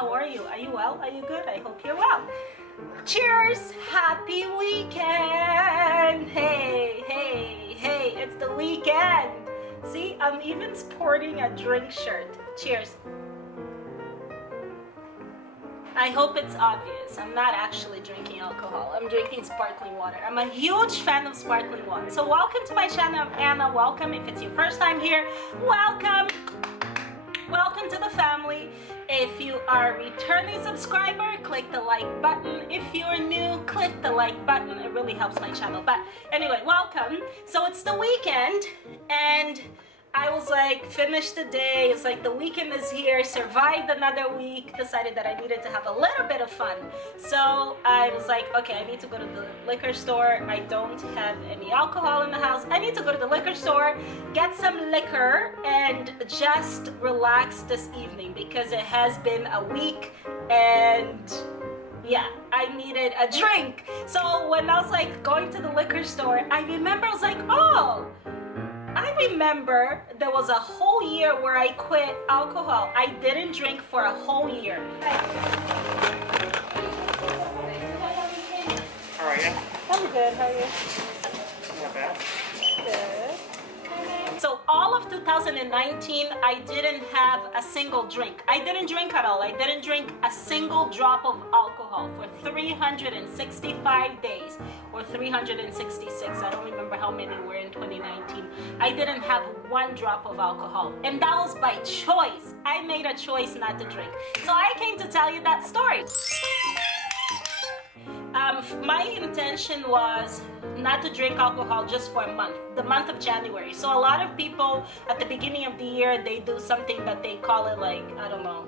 how are you? Are you well? Are you good? I hope you're well. Cheers! Happy weekend! Hey, hey, hey, it's the weekend. See, I'm even sporting a drink shirt. Cheers. I hope it's obvious. I'm not actually drinking alcohol. I'm drinking sparkling water. I'm a huge fan of sparkling water. So welcome to my channel. I'm Anna. Welcome. If it's your first time here, welcome. Welcome to the family. If you are a returning subscriber, click the like button. If you're new, click the like button. It really helps my channel. But anyway, welcome. So it's the weekend and I was like, finished the day. It's like the weekend is here, survived another week, decided that I needed to have a little bit of fun. So I was like, okay, I need to go to the liquor store. I don't have any alcohol in the house. I need to go to the liquor store, get some liquor, and just relax this evening because it has been a week and yeah, I needed a drink. So when I was like going to the liquor store, I remember I was like, oh, I remember there was a whole year where I quit alcohol. I didn't drink for a whole year. How are you? I'm good. How are you? Not bad. Good. So all of 2019, I didn't have a single drink. I didn't drink at all. I didn't drink a single drop of alcohol for 365 days or 366. I don't remember how many were in 2019. I didn't have one drop of alcohol. And that was by choice. I made a choice not to drink. So I came to tell you that story. My intention was not to drink alcohol just for a month, the month of January. So a lot of people at the beginning of the year, they do something that they call it like, I don't know,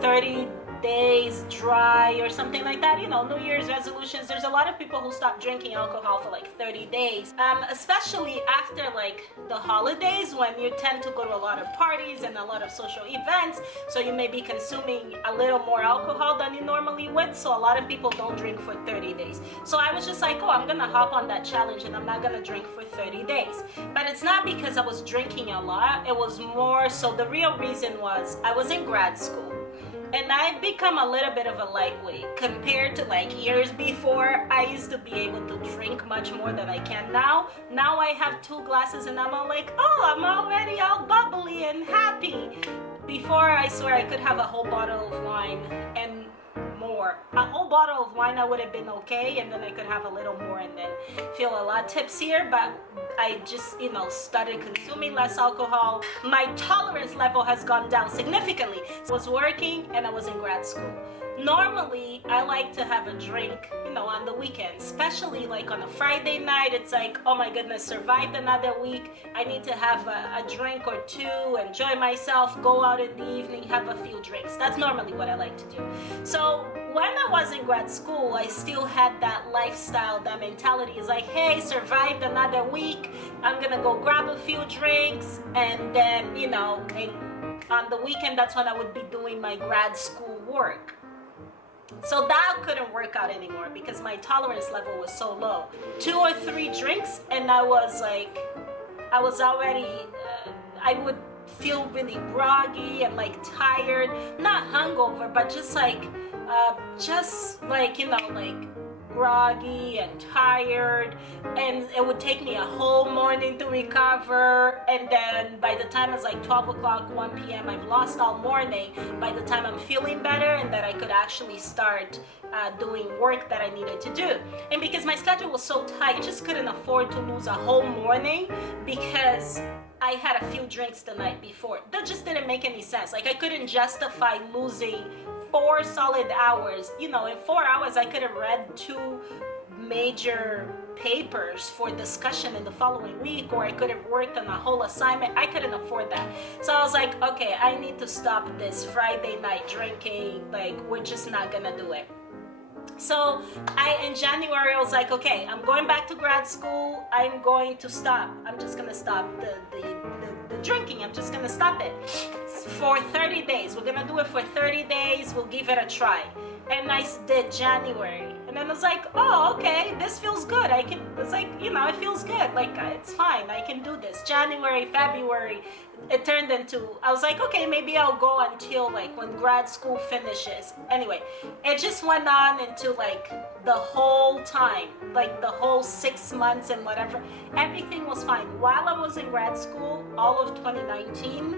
30 days dry or something like that. You know, New Year's resolutions. There's a lot of people who stop drinking alcohol for like 30 days, especially after like the holidays when you tend to go to a lot of parties and a lot of social events. So you may be consuming a little more alcohol than you normally would. So a lot of people don't drink for 30 days. So I was just like, oh, I'm gonna hop on that challenge and I'm not gonna drink for 30 days. But it's not because I was drinking a lot. It was more so the real reason was I was in grad school. And I've become a little bit of a lightweight compared to like years before. I used to be able to drink much more than I can now. Now I have 2 glasses and I'm all like, oh, I'm already all bubbly and happy. Before, I swear I could have a whole bottle of wine and more. A whole bottle of wine I would have been okay, and then I could have a little more and then feel a lot tipsier. But I just, you know, started consuming less alcohol. My tolerance level has gone down significantly. I was working and I was in grad school. Normally, I like to have a drink, you know, on the weekend, especially like on a Friday night. It's like, oh my goodness, survived another week. I need to have a drink or two, enjoy myself, go out in the evening, have a few drinks. That's normally what I like to do. So when I was in grad school, I still had that lifestyle, that mentality. Is like, hey, survived another week. I'm gonna go grab a few drinks, and then, you know, on the weekend, that's when I would be doing my grad school work. So that couldn't work out anymore because my tolerance level was so low. 2 or 3 drinks and I was like, I was already, I would feel really groggy and like tired, not hungover, but just like, you know, like groggy and tired, and it would take me a whole morning to recover, and then by the time it's like 12 o'clock, 1 p.m. I've lost all morning by the time I'm feeling better and that I could actually start doing work that I needed to do. And because my schedule was so tight, I just couldn't afford to lose a whole morning because I had a few drinks the night before. That just didn't make any sense. Like, I couldn't justify losing 4 solid hours. You know, in 4 hours I could have read 2 major papers for discussion in the following week, or I could have worked on a whole assignment. I couldn't afford that. So I was like, okay, I need to stop this Friday night drinking. Like, we're just not gonna do it. So in January I was like, okay, I'm going back to grad school. I'm going to stop. I'm just gonna stop the drinking. I'm just gonna stop it for 30 days. We're gonna do it for 30 days. We'll give it a try. And I did January, and And then I was like, oh, okay, this feels good. It's like, it feels good. Like, it's fine. I can do this. January, February, it turned into, I was like, okay, maybe I'll go until like when grad school finishes. Anyway, it just went on into like the whole time, like the whole 6 months and whatever. Everything was fine. While I was in grad school, all of 2019,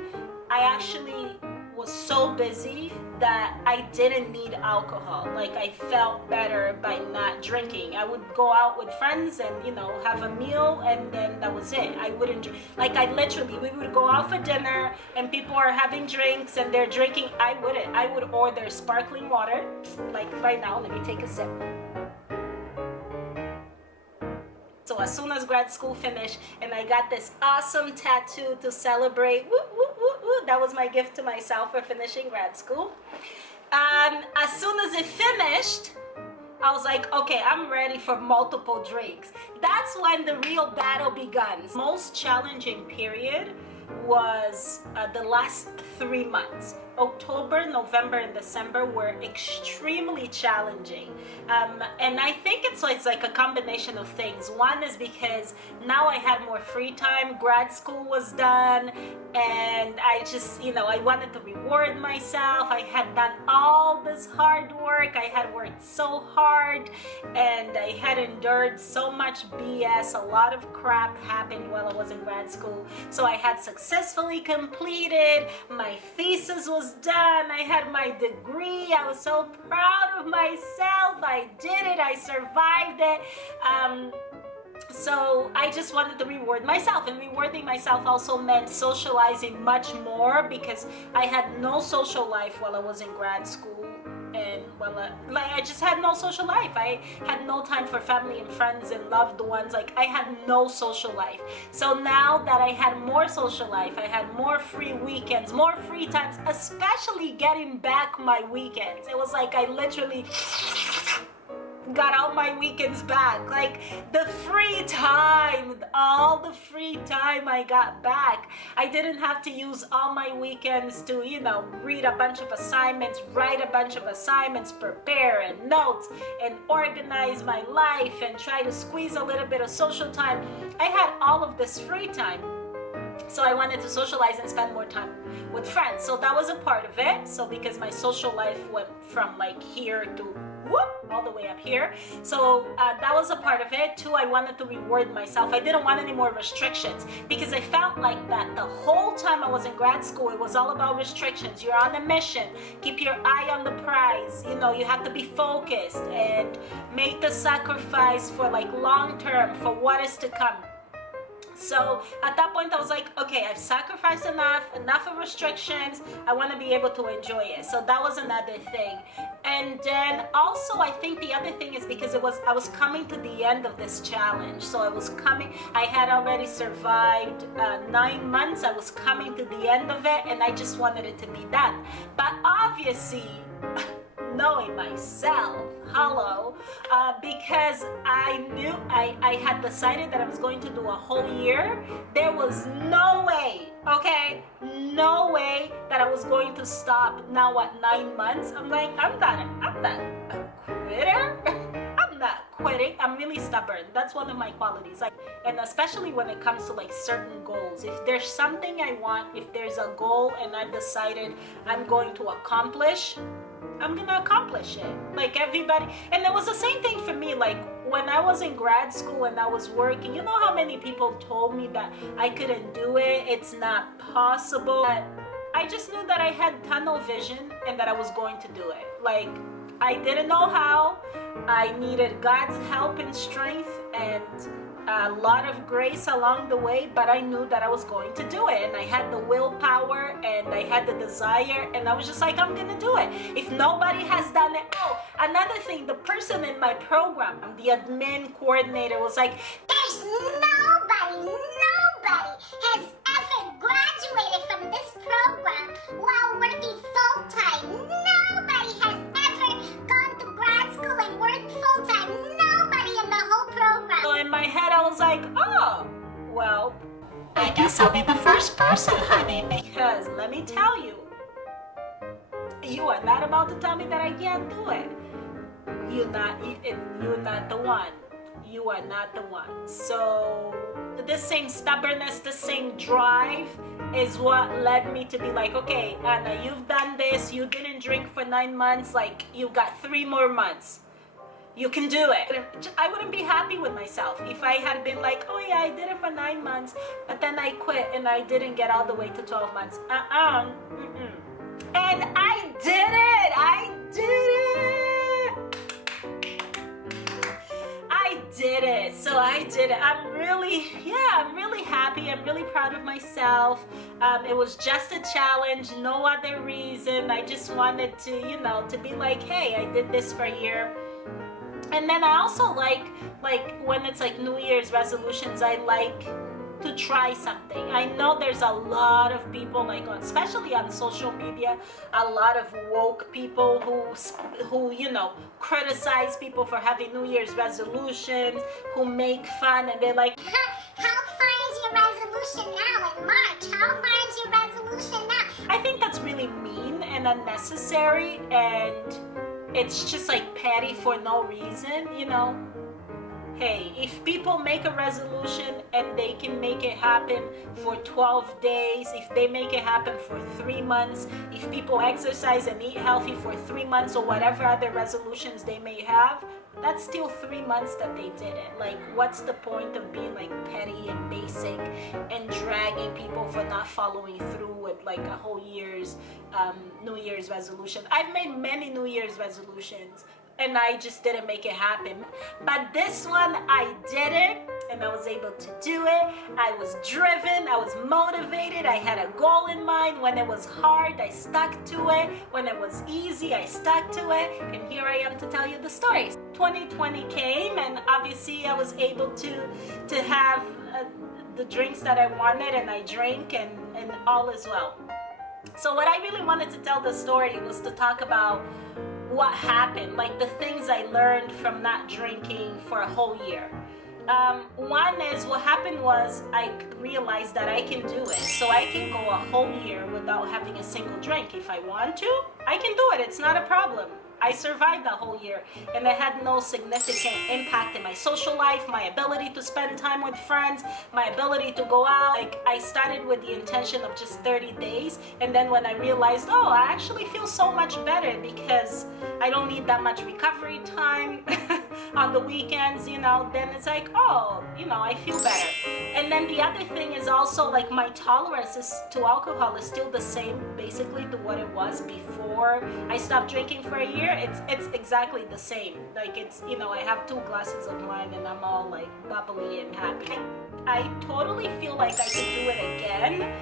I actually was so busy that I didn't need alcohol. Like, I felt better by not drinking. I would go out with friends and, have a meal, and then that was it. I wouldn't drink. Like, we would go out for dinner and people are having drinks and they're drinking. I wouldn't. I would order sparkling water. Like right now, let me take a sip. So as soon as grad school finished and I got this awesome tattoo to celebrate, woo, woo, woo, woo, that was my gift to myself for finishing grad school. As soon as it finished, I was like, okay, I'm ready for multiple drinks. That's when the real battle began. Most challenging period was the last 3 months. October, November, and December were extremely challenging. And I think it's like a combination of things. One is because now I had more free time, grad school was done, and I just, I wanted to reward myself. I had done all this hard work. I had worked so hard, and I had endured so much BS. A lot of crap happened while I was in grad school. So I had successfully completed, my thesis was done, I had my degree, I was so proud of myself, I did it, I survived it. So I just wanted to reward myself, and rewarding myself also meant socializing much more, because I had no social life while I was in grad school. And I just had no social life. I had no time for family and friends and loved ones. Like, I had no social life. So now that I had more social life, I had more free weekends, more free times, especially getting back my weekends. It was like I literally got all my weekends back. Like, the free time, all the free time I got back, I didn't have to use all my weekends to, read a bunch of assignments, write a bunch of assignments, prepare and notes, and organize my life and try to squeeze a little bit of social time. I had all of this free time. So I wanted to socialize and spend more time with friends. So that was a part of it. So because my social life went from like here to whoop, all the way up here. So that was a part of it. Two, I wanted to reward myself. I didn't want any more restrictions, because I felt like that the whole time I was in grad school, it was all about restrictions. You're on a mission. Keep your eye on the prize. You have to be focused and make the sacrifice for like long term, for what is to come. So at that point I was like, okay, I've sacrificed enough of restrictions. I want to be able to enjoy it. So that was another thing. And then also I think the other thing is because I was coming to the end of this challenge. So I had already survived 9 months. I was coming to the end of it, and I just wanted it to be done. But obviously, knowing myself, because I knew I had decided that I was going to do a whole year. There was no way, no way that I was going to stop now at 9 months. I'm like, I'm not a quitter. I'm not quitting. I'm really stubborn. That's one of my qualities. And especially when it comes to like certain goals. If there's something I want, if there's a goal and I've decided I'm going to accomplish, I'm gonna accomplish it. Like everybody. And it was the same thing for me. Like when I was in grad school and I was working, you know how many people told me that I couldn't do it, it's not possible. But I just knew that I had tunnel vision and that I was going to do it. Like, I didn't know how. I needed God's help and strength and a lot of grace along the way, but I knew that I was going to do it, and I had the willpower and I had the desire, and I was just like, I'm gonna do it. If nobody has done it. Oh, another thing, the person in my program, the admin coordinator, was like, there's nobody has ever graduated from this program while working full-time. Nobody has ever gone to grad school and worked full-time. Nobody in the whole program. So in my head I was like, oh, well, I guess I'll be the first person, honey. Because let me tell you, you are not about to tell me that I can't do it. you're not the one. You are not the one. So this same stubbornness, this same drive is what led me to be like, okay, Anna, you've done this. You didn't drink for 9 months. Like, you got 3 more months. You can do it. I wouldn't be happy with myself if I had been like, oh yeah, I did it for 9 months, but then I quit and I didn't get all the way to 12 months. And I did it. I did it. So I did it. I'm really happy. I'm really proud of myself. It was just a challenge, no other reason. I just wanted to, to be like, hey, I did this for a year. And then I also like when it's like New Year's resolutions, I like to try something. I know there's a lot of people, like especially on social media, a lot of woke people who criticize people for having New Year's resolutions, who make fun, and they're like, how far is your resolution now in March? How far is your resolution now? I think that's really mean and unnecessary, and it's just like petty for no reason, Hey, if people make a resolution and they can make it happen for 12 days, if they make it happen for 3 months, if people exercise and eat healthy for 3 months or whatever other resolutions they may have, that's still 3 months that they did it. Like, what's the point of being like petty and basic and dragging people for not following through with like a whole year's New Year's resolution? I've made many New Year's resolutions and I just didn't make it happen. But this one, I did it and I was able to do it. I was driven, I was motivated, I had a goal in mind. When it was hard, I stuck to it. When it was easy, I stuck to it. And here I am to tell you the story. 2020 came and obviously I was able to have the drinks that I wanted, and I drank, and all is well. So what I really wanted to tell the story was to talk about what happened, like the things I learned from not drinking for a whole year. One is, what happened was I realized that I can do it. So I can go a whole year without having a single drink. If I want to, I can do it. It's not a problem. I survived that whole year, and it had no significant impact in my social life, my ability to spend time with friends, my ability to go out. Like, I started with the intention of just 30 days, and then when I realized, oh, I actually feel so much better because I don't need that much recovery time on the weekends, then it's like, oh, I feel better. And then the other thing is also, like, my tolerance to alcohol is still the same basically to what it was before I stopped drinking for a year. It's exactly the same. Like, it's, I have 2 glasses of wine and I'm all like bubbly and happy. I totally feel like I can do it again.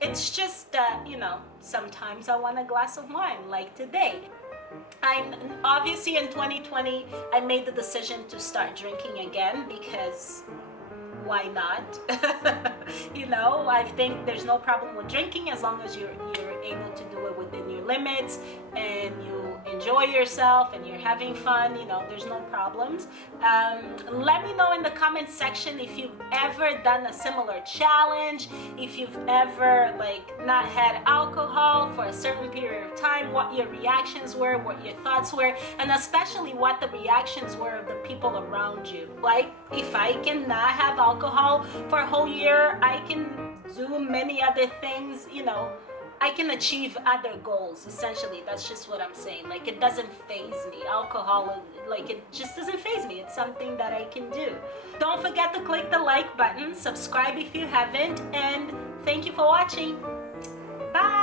It's just that, sometimes I want a glass of wine, like today. I'm obviously in 2020, I made the decision to start drinking again because why not? I think there's no problem with drinking as long as you're able to do it within your limits and you enjoy yourself and you're having fun. There's no problems. Let me know in the comment section if you've ever done a similar challenge, if you've ever not had alcohol for a certain period of time, what your reactions were, what your thoughts were, and especially what the reactions were of the people around you. Like, if I cannot have alcohol for a whole year, I can do many other things, I can achieve other goals. Essentially, that's just what I'm saying. Like, it doesn't faze me. Alcohol, it just doesn't faze me. It's something that I can do. Don't forget to click the like button, subscribe if you haven't, and thank you for watching. Bye!